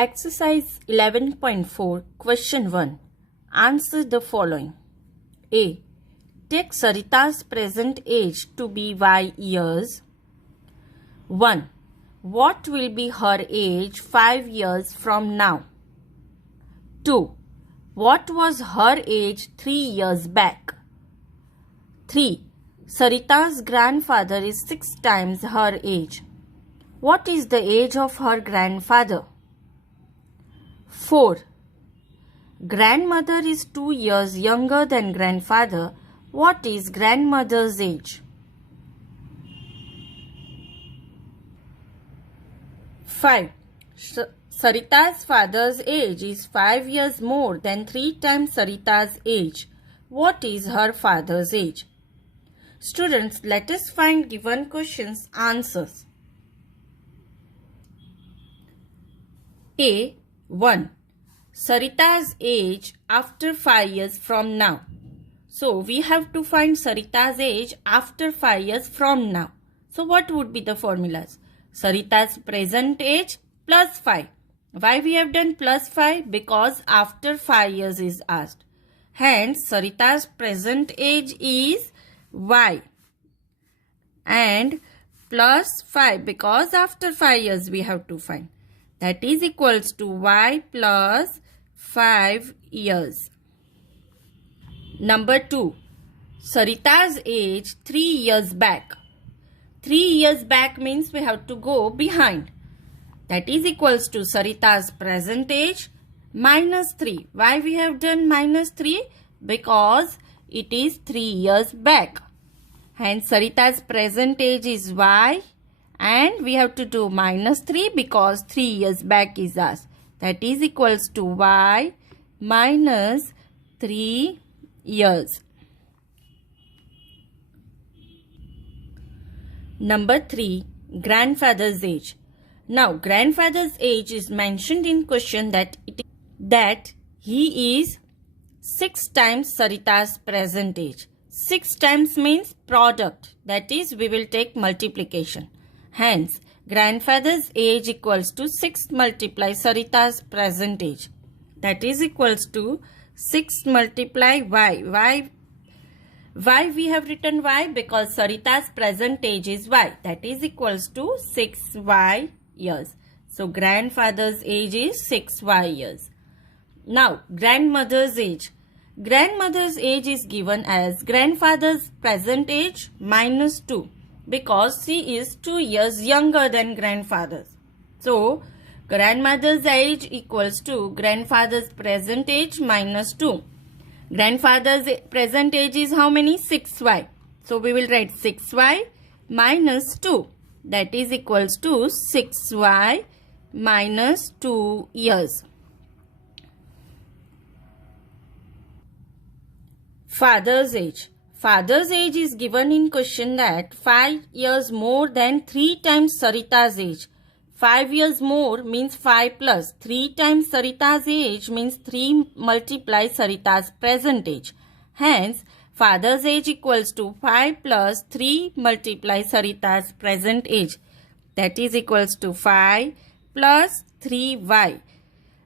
Exercise 11.4, Question 1. Answer the following. A. Take Sarita's present age to be Y years. 1. What will be her age 5 years from now? 2. What was her age 3 years back? 3. Sarita's grandfather is 6 times her age. What is the age of her grandfather? 4. Grandmother is 2 years younger than grandfather. What is grandmother's age? 5. Sarita's father's age is 5 years more than 3 times Sarita's age. What is her father's age? Students, let us find given questions answers. A. 1. Sarita's age after 5 years from now. So, we have to find Sarita's age after 5 years from now. So, what would be the formulas? Sarita's present age plus 5. Why we have done plus 5? Because after 5 years is asked. Hence, Sarita's present age is Y. And plus 5 because after 5 years we have to find. That is equals to Y plus 5 years. Number 2. Sarita's age 3 years back. 3 years back means we have to go behind. That is equals to Sarita's present age minus 3. Why we have done minus 3? Because it is 3 years back. Hence Sarita's present age is Y. And we have to do minus 3 because 3 years back is asked. That is equals to Y minus 3 years. Number 3. Grandfather's age. Now, grandfather's age is mentioned in question that he is 6 times Sarita's present age. 6 times means product. That is, we will take multiplication. Hence, grandfather's age equals to 6 multiply Sarita's present age. That is equals to 6 multiply Y. Why we have written Y? Because Sarita's present age is Y. That is equals to 6Y years. So, grandfather's age is 6Y years. Now, grandmother's age. Grandmother's age is given as grandfather's present age minus 2. Because she is 2 years younger than grandfather's. So, grandmother's age equals to grandfather's present age minus 2. Grandfather's present age is how many? 6Y. So, we will write 6Y minus 2. That is equals to 6Y minus 2 years. Father's age. Father's age is given in question that 5 years more than 3 times Sarita's age. 5 years more means 5 plus. 3 times Sarita's age means 3 multiply Sarita's present age. Hence, father's age equals to 5 plus 3 multiply Sarita's present age. That is equals to 5 plus 3Y.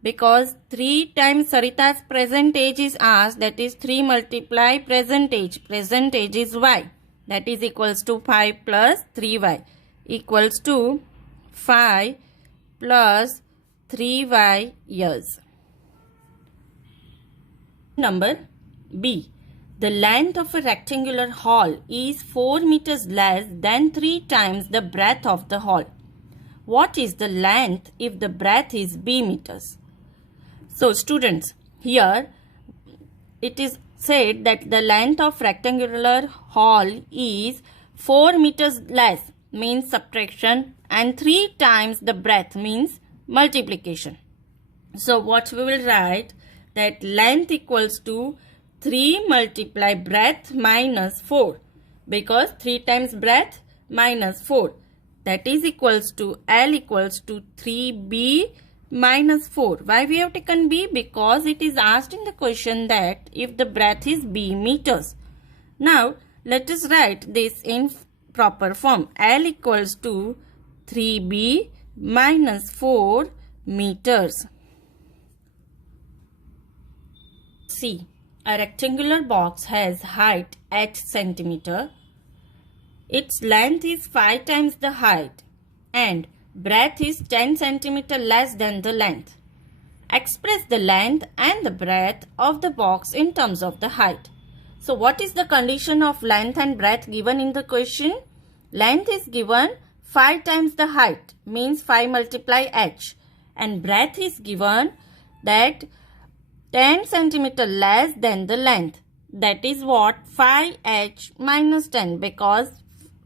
Because 3 times Sarita's present age is asked, that is 3 multiply present age. Present age is Y. That is equals to 5 plus 3Y equals to 5 plus 3Y years. Number B. The length of a rectangular hall is 4 meters less than 3 times the breadth of the hall. What is the length if the breadth is B meters? So, students, here it is said that the length of rectangular hall is 4 meters less means subtraction and 3 times the breadth means multiplication. So, what we will write that length equals to 3 multiply breadth minus 4 because 3 times breadth minus 4. That is equals to L equals to 3B minus 4. Why we have taken B? Because it is asked in the question that if the breadth is B meters. Now, let us write this in proper form. L equals to 3B minus 4 meters. C. A rectangular box has height 8 centimeter. Its length is 5 times the height and breadth is 10 centimeter less than the length. Express the length and the breadth of the box in terms of the height. So what is the condition of length and breadth given in the question? Length is given 5 times the height, means 5 multiply h, and breadth is given that 10 centimeter less than the length. That is what? 5h minus 10, because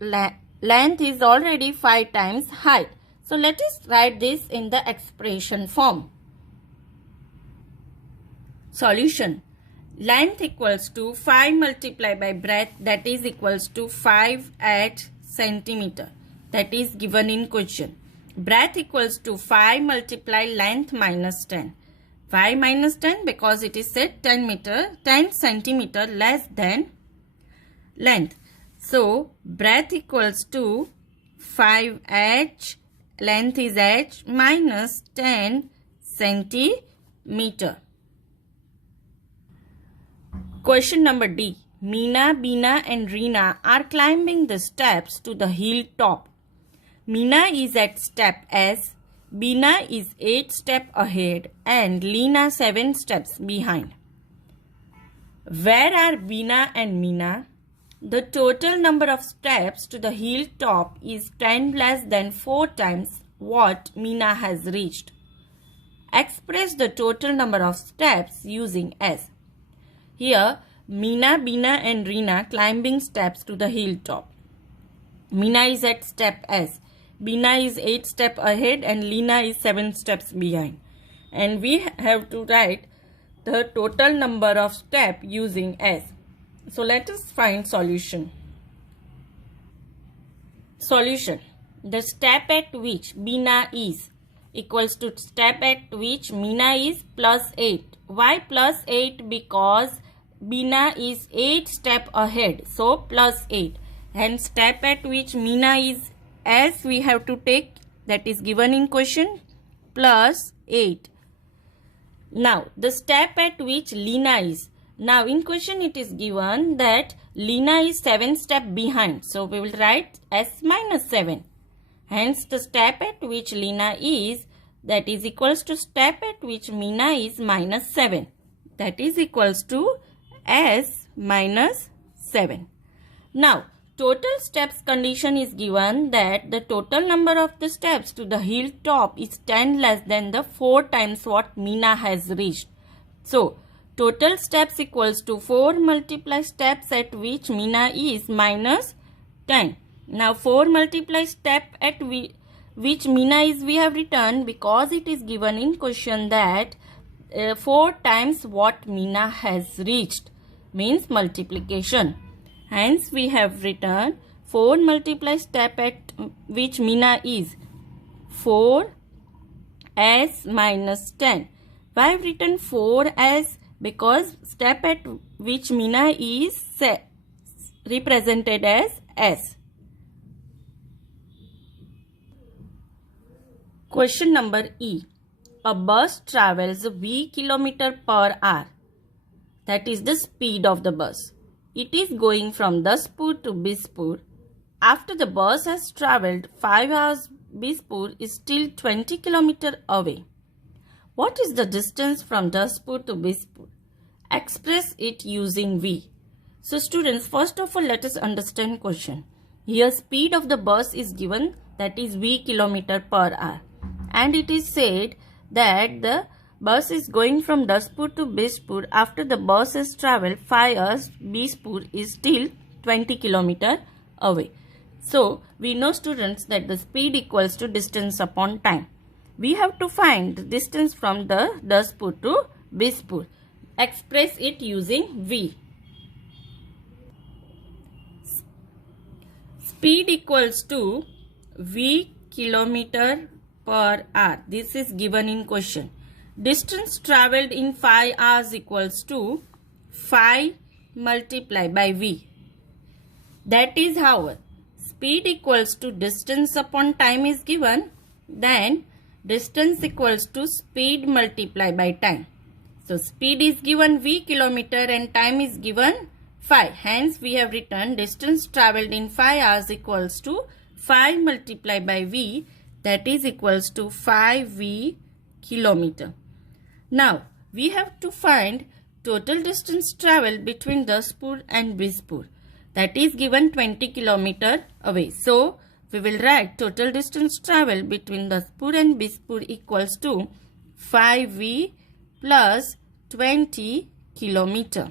length is already 5 times height. So let us write this in the expression form. Solution. Length equals to 5 multiplied by breadth, that is equals to 5h centimeter. That is given in question. Breadth equals to 5 multiply length minus 10. 5 minus 10 because it is said 10 centimeter less than length. So breadth equals to 5h, length is h, minus 10 centimeter. Question number D. Meena, Beena and Reena are climbing the steps to the hilltop. Meena is at step S, Beena is 8 steps ahead and Leena 7 steps behind. Where are Beena and Meena? The total number of steps to the hilltop is 10 less than 4 times what Meena has reached. Express the total number of steps using S. Here, Meena, Beena and Reena climbing steps to the hilltop. Meena is at step S. Beena is 8 steps ahead and Leena is 7 steps behind. And we have to write the total number of steps using S. So let us find solution. Solution. The step at which Beena is equals to step at which Meena is plus 8. Why plus 8? Because Beena is 8 steps ahead. So plus 8. And step at which Meena is, as we have to take, that is given in question, plus 8. Now the step at which Leena is. Now in question it is given that Leena is 7 steps behind. So we will write S minus 7. Hence the step at which Leena is, that is equals to step at which Meena is minus 7. That is equals to S minus 7. Now total steps condition is given that the total number of the steps to the hilltop is 10 less than the 4 times what Meena has reached. So total steps equals to 4 multiply steps at which Meena is minus 10. Now 4 multiply step at which Meena is we have written because it is given in question that 4 times what Meena has reached, means multiplication. Hence we have written 4 multiply step at which Meena is 4s minus 10. Why I have written 4s? Because step at which Meena is represented as S. Question number E. A bus travels v km per hour. That is the speed of the bus. It is going from Daspur to Bispur. After the bus has travelled 5 hours, Bispur is still 20 km away. What is the distance from Daspur to Bispur? Express it using V. So students, first of all let us understand question. Here speed of the bus is given, that is v km per hour. And it is said that the bus is going from Daspur to Bispur. After the bus has travelled 5 hours, Bispur is still 20 km away. So we know students that the speed equals to distance upon time. We have to find the distance from the Daspur to Bispur. Express it using V. Speed equals to V km per hour. This is given in question. Distance travelled in 5 hours equals to 5 multiplied by V. That is how speed equals to distance upon time is given. Then distance equals to speed multiplied by time. So speed is given v kilometer and time is given 5. Hence we have written distance travelled in 5 hours equals to 5 multiplied by v, that is equals to 5v kilometer. Now we have to find total distance travelled between Daspur and Bijpur, that is given 20 kilometer away. So we will write total distance travelled between Daspur and Bijpur equals to 5v plus 20 kilometer.